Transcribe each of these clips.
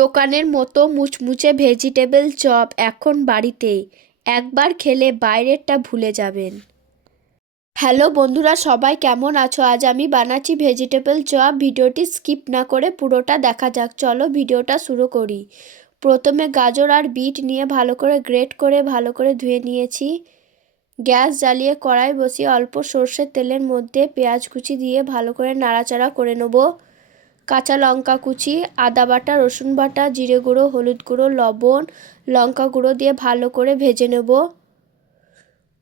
দোকানের মতো মুচমুচে ভেজিটেবল চপ এখন বাড়িতেই। একবার খেলে বাইরেরটা ভুলে যাবেন। হ্যালো বন্ধুরা, সবাই কেমন আছো? আজ আমি বানাচ্ছি ভেজিটেবল চপ। ভিডিওটি স্কিপ না করে পুরোটা দেখা যাক। চলো ভিডিওটা শুরু করি। প্রথমে গাজর আর বিট নিয়ে ভালো করে গ্রেট করে ভালো করে ধুয়ে নিয়েছি। গ্যাস জ্বালিয়ে কড়াই বসিয়ে অল্প সর্ষের তেলের মধ্যে পেঁয়াজ কুচি দিয়ে ভালো করে নাড়াচাড়া করে নেব। কাঁচা লঙ্কা কুচি, আদা বাটা, রসুন বাটা, জিরে গুঁড়ো, হলুদ গুঁড়ো, লবণ, লঙ্কা গুঁড়ো দিয়ে ভালো করে ভেজে নেব।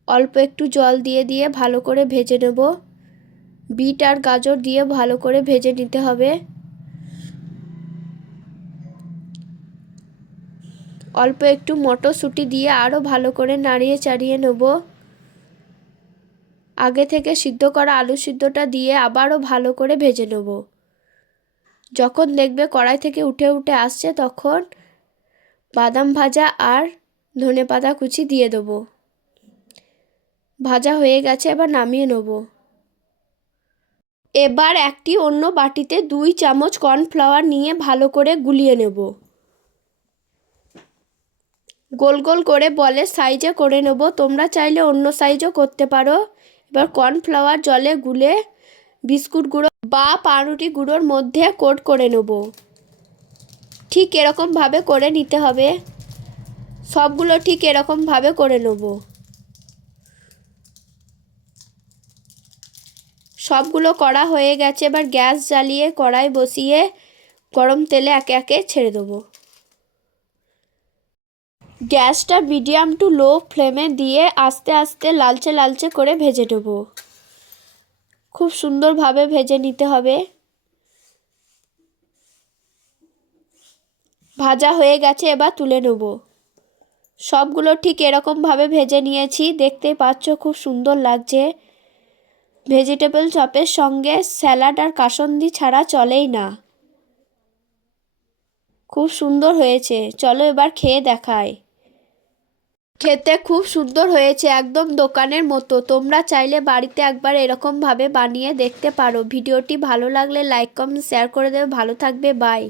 অল্প একটু জল দিয়ে দিয়ে ভালো করে ভেজে নেব। বিট আর গাজর দিয়ে ভালো করে ভেজে নিতে হবে। অল্প একটু মটরশুঁটি দিয়ে আরও ভালো করে নাড়িয়ে চাড়িয়ে নেব। আগে থেকে সিদ্ধ করা আলু সিদ্ধটা দিয়ে আবারও ভালো করে ভেজে নেব। যখন দেখবে কড়াই থেকে উঠে উঠে আসছে তখন বাদাম ভাজা আর ধনেপাতা কুচি দিয়ে দেবো। ভাজা হয়ে গেছে, এবার নামিয়ে নেব। এবার একটি অন্য বাটিতে 2 চামচ কর্নফ্লাওয়ার নিয়ে ভালো করে গুলিয়ে নেব। গোল গোল করে বলের সাইজে করে নেব। তোমরা চাইলে অন্য সাইজও করতে পারো। এবার কর্নফ্লাওয়ার জলে গুলে বিস্কুট গুঁড়ো বা পাউরুটি গুঁড়োর মধ্যে কোট করে নেব। ঠিক এরকমভাবে করে নিতে হবে। সবগুলো ঠিক এরকমভাবে করে নেব। সবগুলো করা হয়ে গেছে। এবার গ্যাস জ্বালিয়ে কড়াই বসিয়ে গরম তেলে একে একে ছেড়ে দেবো। গ্যাসটা মিডিয়াম টু লো ফ্লেমে দিয়ে আস্তে আস্তে লালচে লালচে করে ভেজে নেব। খুব সুন্দরভাবে ভেজে নিতে হবে। ভাজা হয়ে গেছে, এবার তুলে নেব। সবগুলো ঠিক এরকমভাবে ভেজে নিয়েছি। দেখতেই পাচ্ছ খুব সুন্দর লাগছে। ভেজিটেবল চপের সঙ্গে স্যালাড আর কাসন্দি ছাড়া চলেই না। খুব সুন্দর হয়েছে। চলো এবার খেয়ে দেখাই। খেতে খুব সুন্দর হয়েছে, একদম দোকানের মতো। তোমরা চাইলে বাড়িতে একবার এরকমভাবে বানিয়ে দেখতে পারো। ভিডিওটি ভালো লাগলে লাইক কমেন্ট শেয়ার করে দেবে। ভালো থাকবে, বাই।